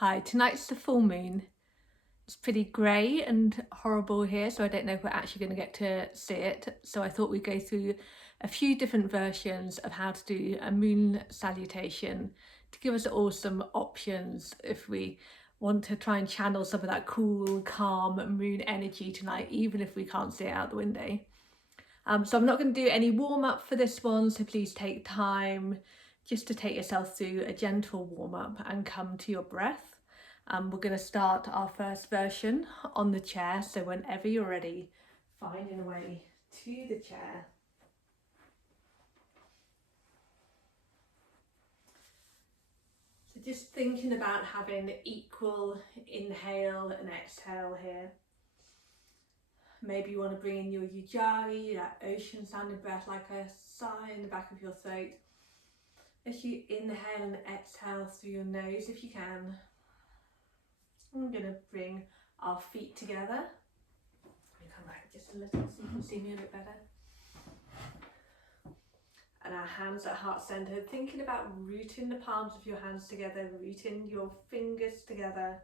Hi, tonight's the full moon. It's pretty grey and horrible here, so I don't know if we're actually going to get to see it. So I thought we'd go through a few different versions of how to do a moon salutation to give us all some options if we want to try and channel some of that cool, calm moon energy tonight, even if we can't see it out the window. So I'm not going to do any warm-up for this one, so please take time just to take yourself through a gentle warm-up and come to your breath. We're going to start our first version on the chair, so whenever you're ready, finding a way to the chair. So just thinking about having equal inhale and exhale here. Maybe you want to bring in your ujjayi, that ocean sounding breath, like a sigh in the back of your throat. As you inhale and exhale through your nose if you can. I'm going to bring our feet together. Let me come back just a little so you can see me a bit better. And our hands at heart centre, thinking about rooting the palms of your hands together, rooting your fingers together.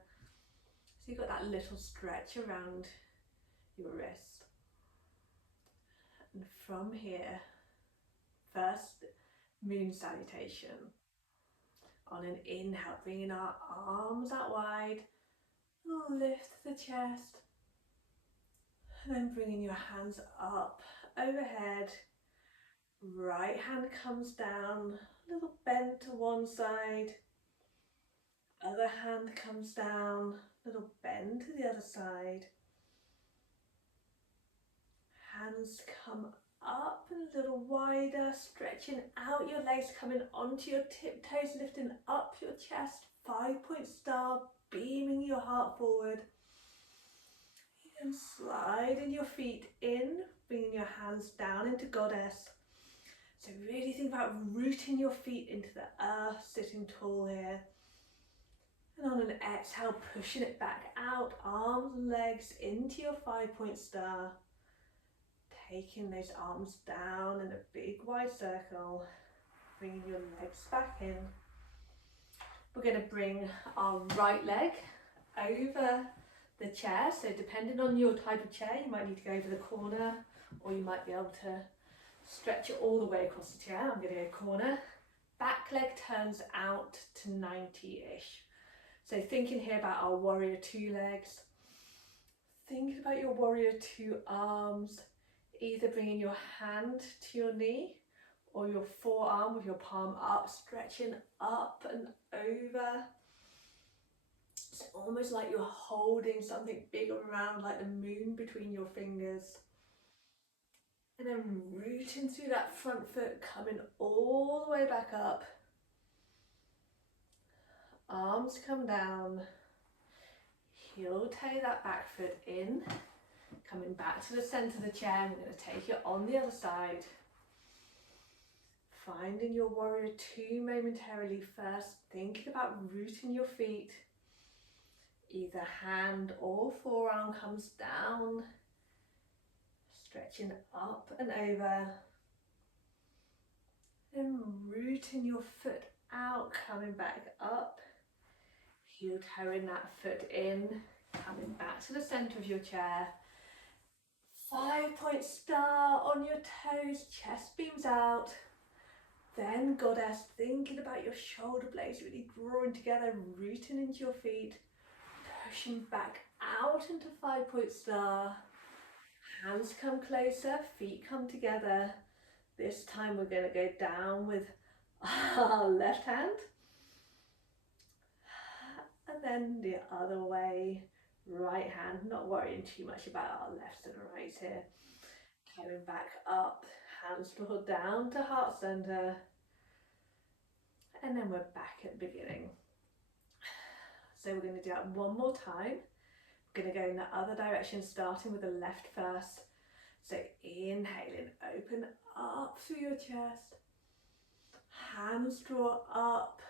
So you've got that little stretch around your wrist. And from here, first moon salutation. On an inhale, bringing our arms out wide, lift the chest, and then bringing your hands up overhead. Right hand comes down, a little bend to one side, other hand comes down, little bend to the other side. Hands come up and a little wider, stretching out your legs, coming onto your tiptoes, lifting up your chest, 5-point star, beaming your heart forward. And sliding your feet in, bringing your hands down into goddess. So really think about rooting your feet into the earth, sitting tall here. And on an exhale, pushing it back out, arms and legs into your 5-point star. Taking those arms down in a big wide circle, bringing your legs back in. We're going to bring our right leg over the chair, so depending on your type of chair, you might need to go over the corner, or you might be able to stretch it all the way across the chair. I'm going to go corner. Back leg turns out to 90-ish. So thinking here about our warrior 2 legs, thinking about your warrior 2 arms, either bringing your hand to your knee or your forearm with your palm up, stretching up and over. It's almost like you're holding something big around, like the moon, between your fingers. And then rooting through that front foot, coming all the way back up. Arms come down. Heel toe that back foot in. Coming back to the centre of the chair. We're going to take it on the other side. Finding your warrior 2 momentarily first. Thinking about rooting your feet. Either hand or forearm comes down. Stretching up and over. Then rooting your foot out, coming back up. Heel toeing that foot in, coming back to the centre of your chair. 5-point star on your toes, chest beams out. Then goddess, thinking about your shoulder blades really drawing together, rooting into your feet. Pushing back out into 5-point star. Hands come closer, feet come together. This time we're going to go down with our left hand. And then the other way, right hand, not worrying too much about our left and right here. Coming back up, hands draw down to heart center. And then we're back at the beginning. So we're going to do that one more time. We're going to go in the other direction, starting with the left first. So inhaling, open up through your chest. Hands draw up.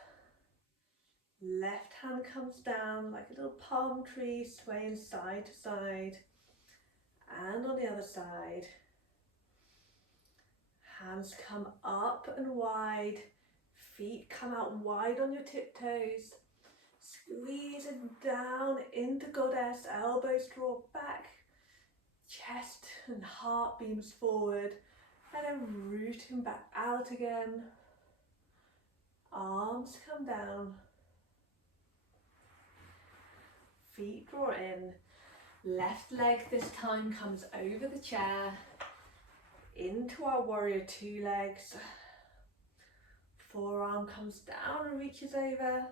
Left hand comes down like a little palm tree, swaying side to side. And on the other side. Hands come up and wide. Feet come out wide on your tiptoes. Squeezing down into goddess, elbows draw back, chest and heart beams forward, and then rooting back out again. Arms come down, feet draw in, left leg this time comes over the chair, into our warrior two legs, forearm comes down and reaches over,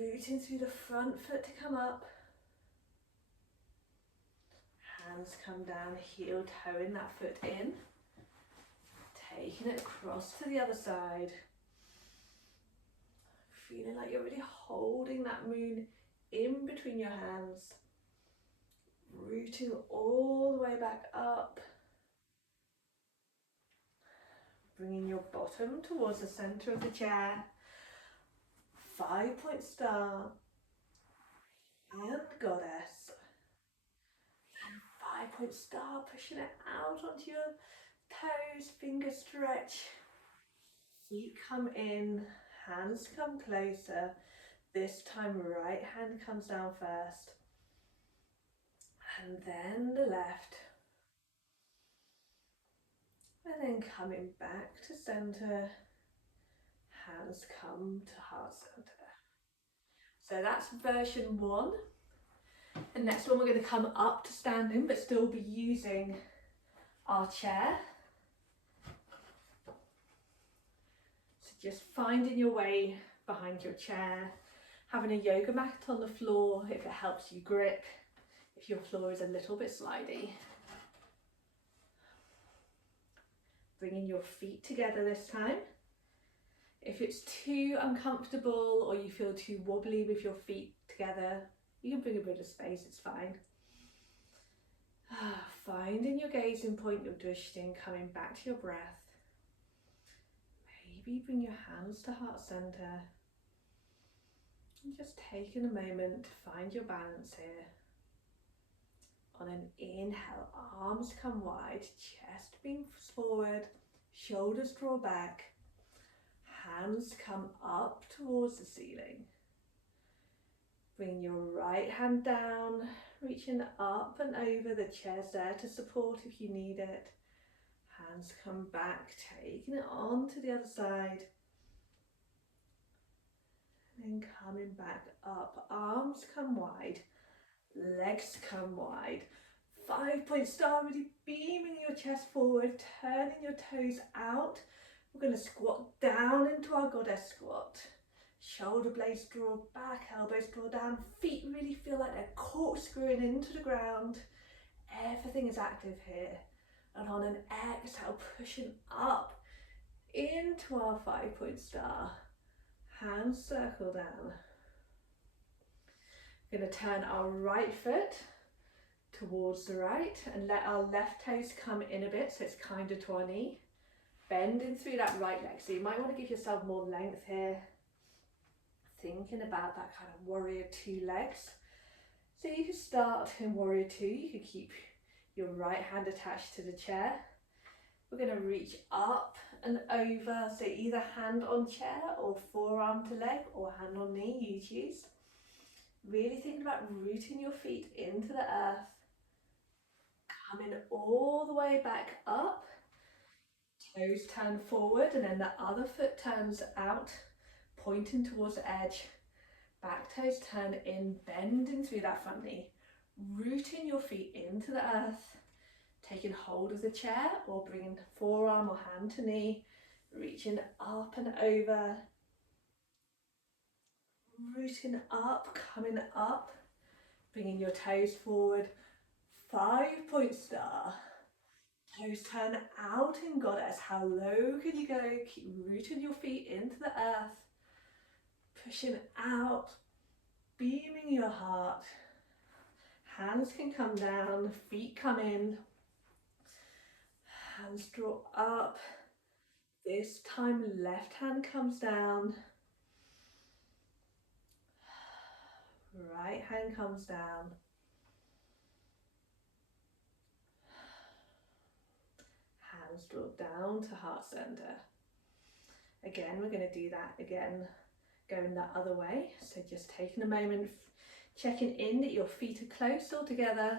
rooting through the front foot to come up, hands come down, heel toeing that foot in, taking it across to the other side, feeling like you're really holding that moon in between your hands, rooting all the way back up, bringing your bottom towards the center of the chair, 5-point star and goddess, and 5-point star, pushing it out onto your toes, fingers stretch, feet come in, hands come closer. This time right hand comes down first, and then the left, and then coming back to center, hands come to heart center. So that's version 1. The next one we're going to come up to standing but still be using our chair. So just finding your way behind your chair, having a yoga mat on the floor if it helps you grip, if your floor is a little bit slidey. Bringing your feet together this time. If it's too uncomfortable or you feel too wobbly with your feet together, you can bring a bit of space, it's fine. Finding your gazing point, your drishting, coming back to your breath. Maybe bring your hands to heart center. And just taking a moment to find your balance here. On an inhale, arms come wide, chest beams forward, shoulders draw back, hands come up towards the ceiling. Bring your right hand down, reaching up and over, the chair's there to support if you need it. Hands come back, taking it on to the other side. And then coming back up, arms come wide, legs come wide. 5-point star, really beaming your chest forward, turning your toes out. We're going to squat down into our goddess squat. Shoulder blades draw back, elbows draw down, feet really feel like they're corkscrewing into the ground. Everything is active here. And on an exhale, pushing up into our 5-point star. Hands circle down. We're going to turn our right foot towards the right and let our left toes come in a bit so it's kinder to our knee. Bending through that right leg. So you might want to give yourself more length here. Thinking about that kind of warrior two legs. So you can start in warrior two. You can keep your right hand attached to the chair. We're going to reach up and over. So either hand on chair or forearm to leg or hand on knee, you choose. Really think about rooting your feet into the earth. Coming all the way back up. Toes turn forward and then the other foot turns out, pointing towards the edge. Back toes turn in, bending through that front knee. Rooting your feet into the earth. Taking hold of the chair or bringing forearm or hand to knee. Reaching up and over. Rooting up, coming up. Bringing your toes forward. 5-point star. Toes turn out in goddess. How low can you go? Keep rooting your feet into the earth. Pushing out. Beaming your heart. Hands can come down. Feet come in. Hands draw up. This time left hand comes down. Right hand comes down. Draw down to heart center. Again, we're going to do that again going the other way. So just taking a moment, checking in that your feet are close all together,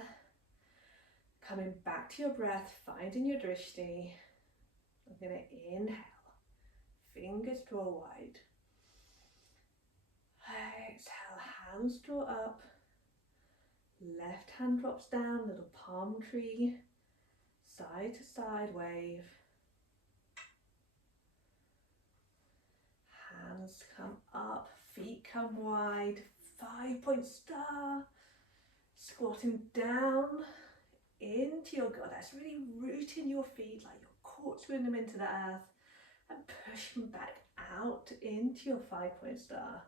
coming back to your breath, finding your drishti. I'm going to inhale, fingers draw wide. Exhale, hands draw up, left hand drops down, little palm tree, side to side wave. Hands come up, feet come wide, 5-point star, squatting down into your goddess, really rooting your feet like you're corkscrewing them into the earth and pushing back out into your 5-point star.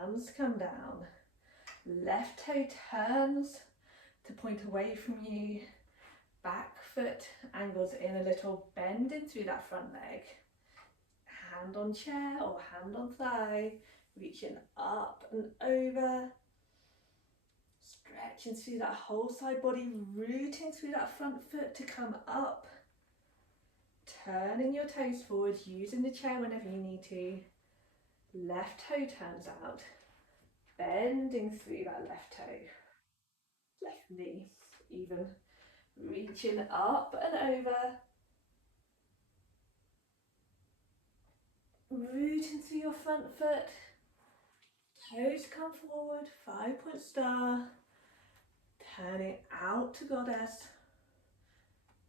Hands come down, left toe turns to point away from you, back foot angles in a little, bending through that front leg. Hand on chair or hand on thigh, reaching up and over, stretching through that whole side body, rooting through that front foot to come up, turning your toes forward, using the chair whenever you need to. Left toe turns out, bending through that left toe, left knee even, reaching up and over, rooting through your front foot, toes come forward, 5-point star, turning out to goddess.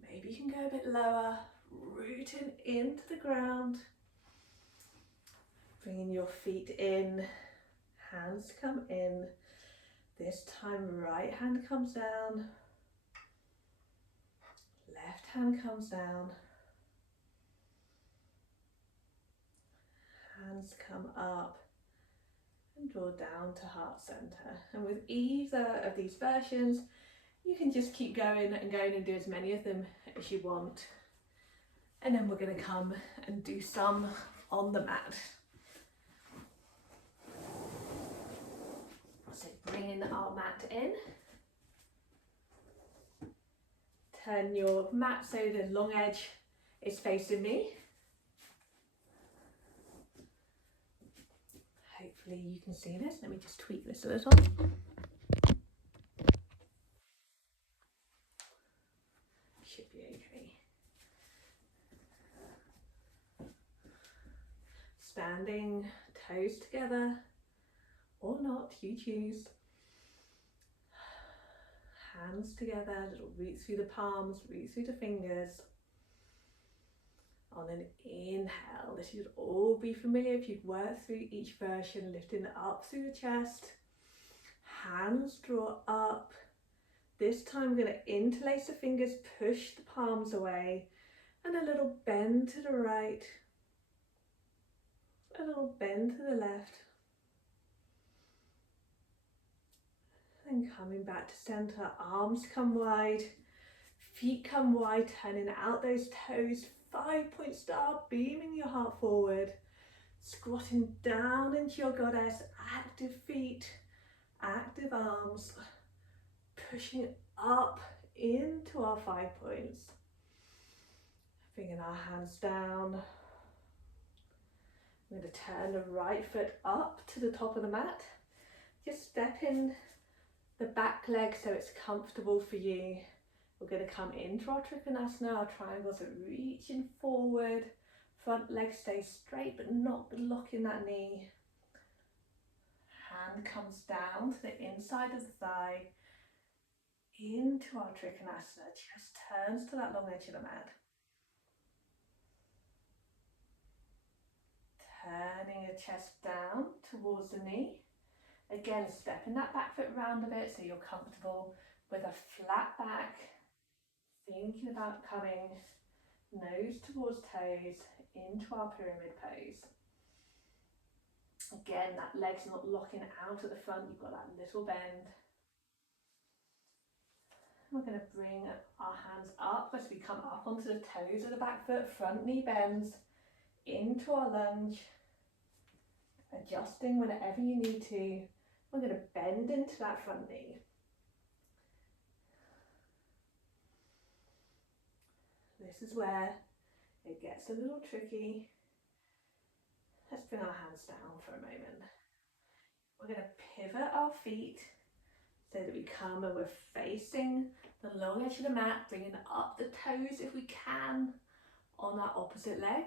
Maybe you can go a bit lower, rooting into the ground, bringing your feet in, hands come in. This time right hand comes down, left hand comes down, hands come up and draw down to heart center. And with either of these versions, you can just keep going and do as many of them as you want. And then we're going to come and do some on the mat. So bringing our mat in. Turn your mat so the long edge is facing me. Hopefully you can see this. Let me just tweak this a little. Should be okay. Standing, toes together, or not, you choose. Hands together, little root through the palms, root through the fingers. On an inhale, this should all be familiar if you've worked through each version, lifting up through the chest. Hands draw up. This time I'm going to interlace the fingers, push the palms away, and a little bend to the right, a little bend to the left. And coming back to center, arms come wide, feet come wide, turning out those toes, 5-point star, beaming your heart forward, squatting down into your goddess, active feet, active arms, pushing up into our 5 points. Bringing our hands down. I'm going to turn the right foot up to the top of the mat. Just step in the back leg so it's comfortable for you. We're going to come into our Trikonasana, our triangles are reaching forward. Front leg stays straight but not blocking that knee. Hand comes down to the inside of the thigh, into our Trikonasana. Chest turns to that long edge of the mat. Turning your chest down towards the knee. Again, stepping that back foot round a bit so you're comfortable with a flat back. Thinking about coming nose towards toes into our pyramid pose. Again, that leg's not locking out at the front, you've got that little bend. We're going to bring our hands up as we come up onto the toes of the back foot, front knee bends, into our lunge, adjusting whenever you need to. We're going to bend into that front knee. This is where it gets a little tricky. Let's bring our hands down for a moment. We're going to pivot our feet so that we come and we're facing the long edge of the mat, bringing up the toes if we can on our opposite leg.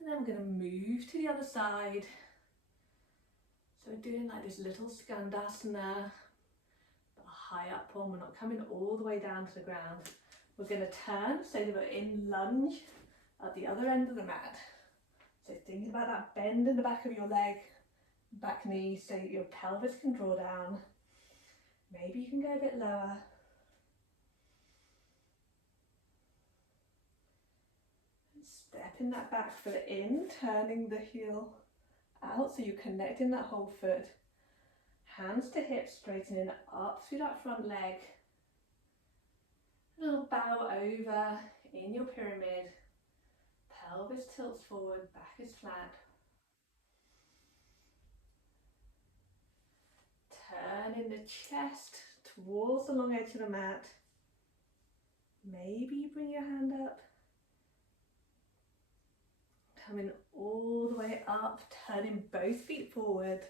And then we're going to move to the other side. So we're doing like this little skandasana, but a high up one. We're not coming all the way down to the ground. We're going to turn so that we're in lunge at the other end of the mat. So thinking about that bend in the back of your leg, back knee, so that your pelvis can draw down. Maybe you can go a bit lower. And stepping that back foot in, turning the heel out so you're connecting that whole foot. Hands to hips, straightening up through that front leg. A little bow over in your pyramid. Pelvis tilts forward, back is flat. Turning the chest towards the long edge of the mat. Maybe you bring your hand up. Coming all the way up, turning both feet forward.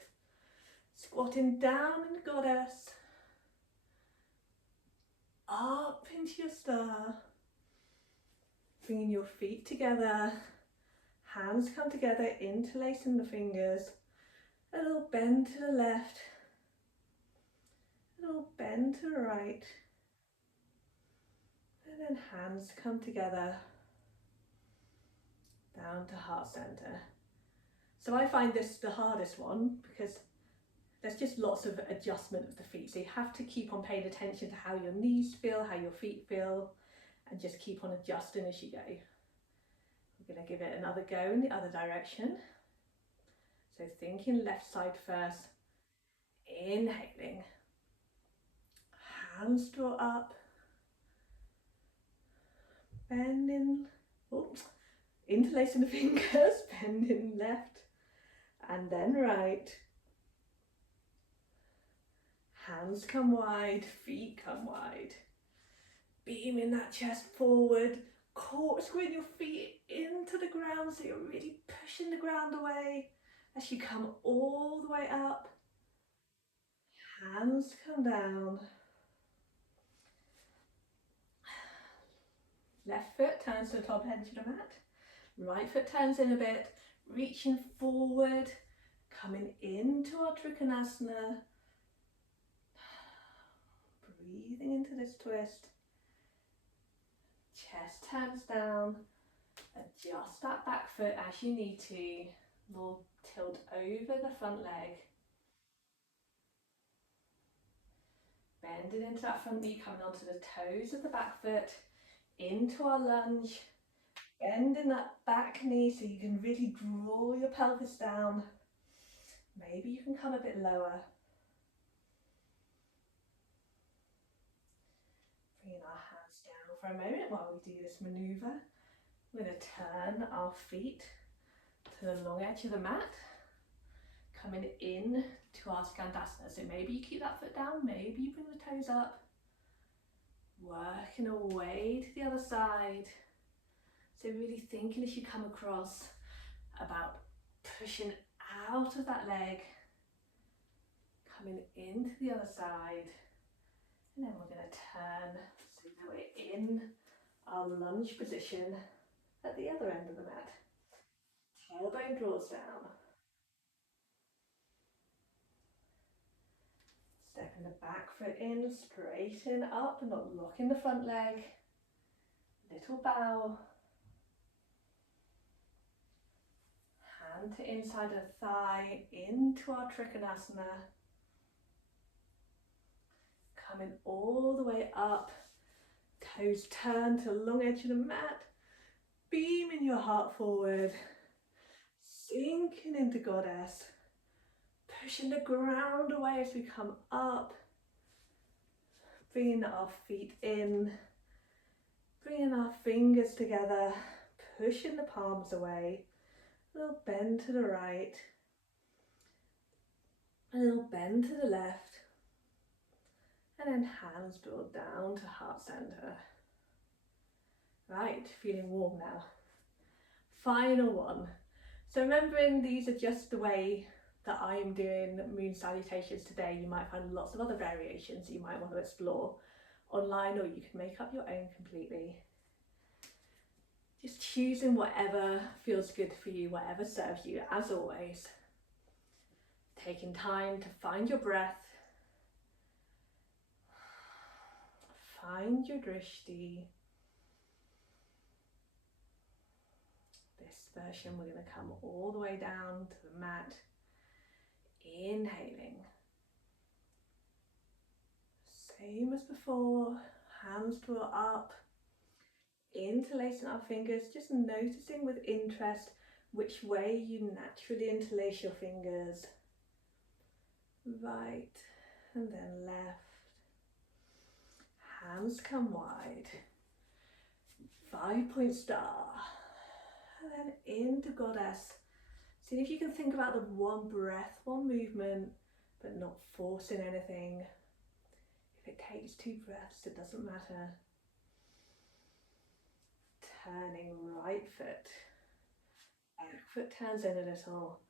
Squatting down in the goddess. Up into your star. Bringing your feet together. Hands come together, interlacing the fingers. A little bend to the left. A little bend to the right. And then hands come together. Down to heart center. So I find this the hardest one because there's just lots of adjustment of the feet. So you have to keep on paying attention to how your knees feel, how your feet feel, and just keep on adjusting as you go. We're going to give it another go in the other direction. So thinking left side first. Inhaling. Hands draw up. Bending. Oops. Interlacing the fingers, bending left and then right. Hands come wide, feet come wide. Beaming that chest forward, corkscrewing your feet into the ground so you're really pushing the ground away as you come all the way up. Hands come down. Left foot turns to the top edge of the mat. Right foot turns in a bit, reaching forward, coming into our Trikonasana. Breathing into this twist. Chest turns down. Adjust that back foot as you need to. We'll tilt over the front leg. Bending into that front knee, coming onto the toes of the back foot. Into our lunge. Bending that back knee so you can really draw your pelvis down. Maybe you can come a bit lower. Bringing our hands down for a moment while we do this maneuver. We're going to turn our feet to the long edge of the mat. Coming in to our skandasana. So maybe you keep that foot down, maybe you bring the toes up. Working away to the other side. So really thinking as you come across about pushing out of that leg, coming into the other side, and then we're going to turn so that we're in our lunge position at the other end of the mat. Tailbone draws down. Stepping the back foot in, straighten up and not locking the front leg. Little bow. Hand to inside of thigh into our Trikonasana. Coming all the way up. Toes turn to the long edge of the mat. Beaming your heart forward. Sinking into goddess. Pushing the ground away as we come up. Bringing our feet in. Bringing our fingers together. Pushing the palms away. A little bend to the right. A little bend to the left. And then hands draw down to heart center. Right, feeling warm now. Final one. So remembering these are just the way that I am doing moon salutations today. You might find lots of other variations you might want to explore online, or you can make up your own completely. Just choosing whatever feels good for you, whatever serves you, as always. Taking time to find your breath, find your drishti. This version, we're going to come all the way down to the mat, inhaling. Same as before, hands draw up, interlacing our fingers, just noticing with interest which way you naturally interlace your fingers. Right and then left. Hands come wide. 5-point star. And then into goddess. See if you can think about the one breath, one movement, but not forcing anything. If it takes 2 breaths, it doesn't matter. Turning right foot. Back foot turns in a little.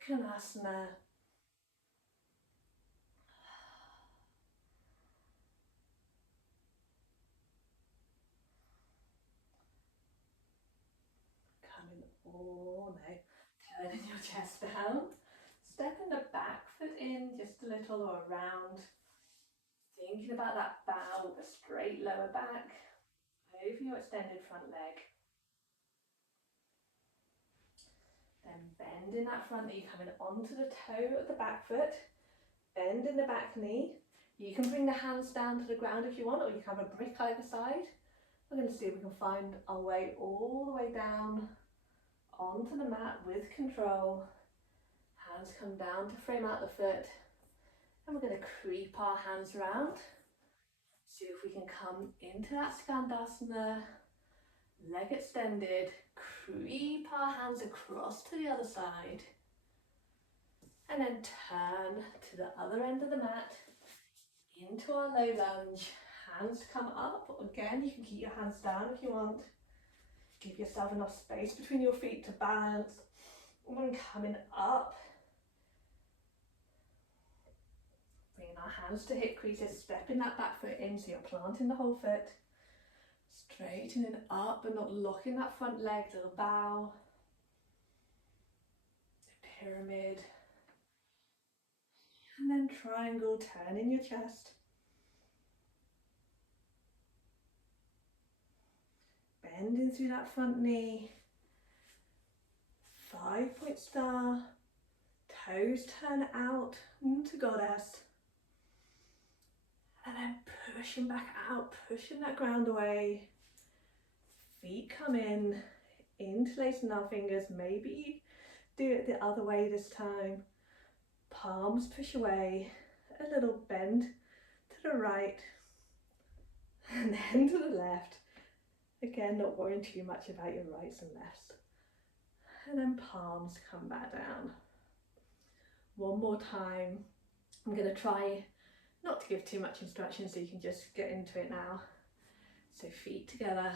Trikonasana. Coming all no. Turning your chest down. Stepping the back foot in just a little or around. Thinking about that bow with a straight lower back. Over your extended front leg. Then bending that front knee, coming onto the toe of the back foot. Bending the back knee. You can bring the hands down to the ground if you want, or you can have a brick either side. We're going to see if we can find our way all the way down onto the mat with control. Hands come down to frame out the foot. And we're going to creep our hands around. See if we can come into that Skandasana. Leg extended. Creep our hands across to the other side. And then turn to the other end of the mat. Into our low lunge. Hands come up. Again, you can keep your hands down if you want. Give yourself enough space between your feet to balance. And then coming up. Bringing our hands to hip creases, stepping that back foot in so you're planting the whole foot. Straightening up but not locking that front leg, little bow. Pyramid. And then triangle, turning your chest. Bending through that front knee. 5-point star. Toes turn out into goddess. And then pushing back out, pushing that ground away. Feet come in, interlacing our fingers. Maybe do it the other way this time. Palms push away, a little bend to the right, and then to the left. Again, not worrying too much about your rights and lefts. And then palms come back down. One more time. I'm going to try not to give too much instruction so you can just get into it now. So feet together.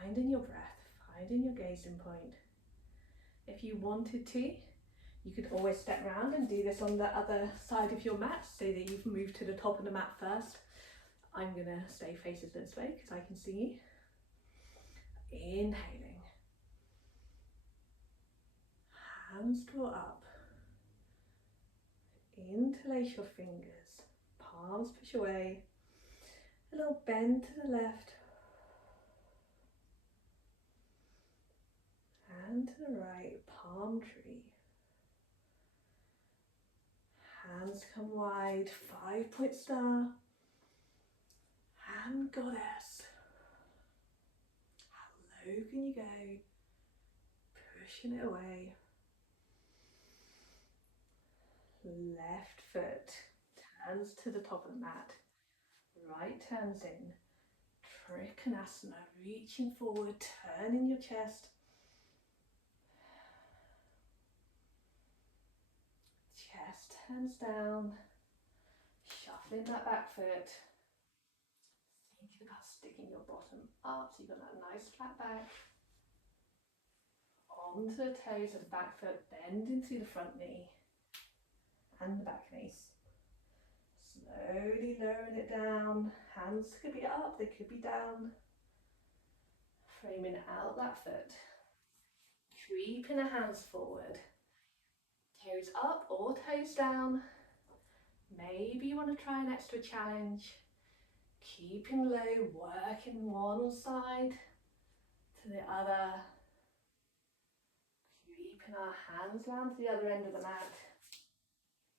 Finding your breath, finding your gazing point. If you wanted to, you could always step around and do this on the other side of your mat so that you've moved to the top of the mat first. I'm going to stay facing this way because I can see you. Inhaling. Hands draw up. Interlace your fingers. Palms push away. A little bend to the left. And to the right, palm tree. Hands come wide, 5-point star. And goddess. How low can you go? Pushing it away. Left foot turns to the top of the mat. Right turns in. Trikonasana, reaching forward, turning your chest. Chest turns down, shuffling that back foot. Thinking Think about sticking your bottom up so you've got that nice flat back. Onto the toes of the back foot, bending through the front knee and the back knee. Slowly lowering it down. Hands could be up, they could be down. Framing out that foot. Creeping the hands forward. Toes up or toes down. Maybe you want to try an extra challenge. Keeping low, working one side to the other. Creeping our hands round to the other end of the mat.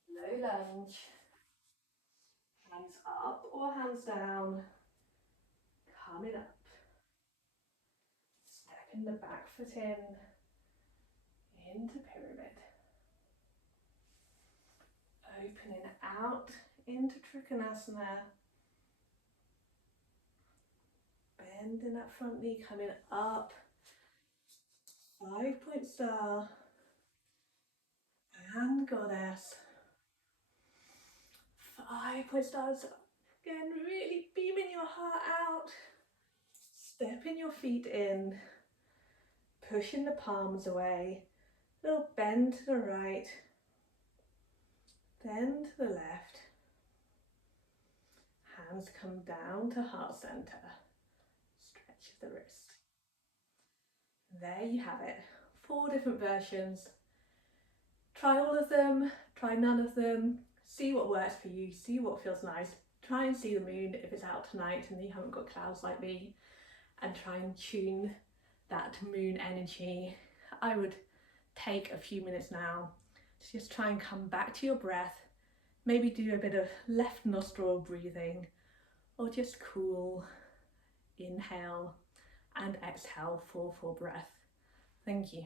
Low lunge. Hands up or hands down. Coming up. Stepping the back foot in. Into pyramid. Opening out into Trikonasana. Bending that front knee, coming up. 5-point star. And goddess. 5-point stars. Again, really beaming your heart out. Stepping your feet in. Pushing the palms away. Little bend to the right. Then to the left. Hands come down to heart center. Stretch the wrist. There you have it. 4 different versions. Try all of them, try none of them. See what works for you, see what feels nice. Try and see the moon if it's out tonight and you haven't got clouds like me. And try and tune that moon energy. I would take a few minutes now to just try and come back to your breath. Maybe do a bit of left nostril breathing, or just cool, inhale and exhale for breath. Thank you.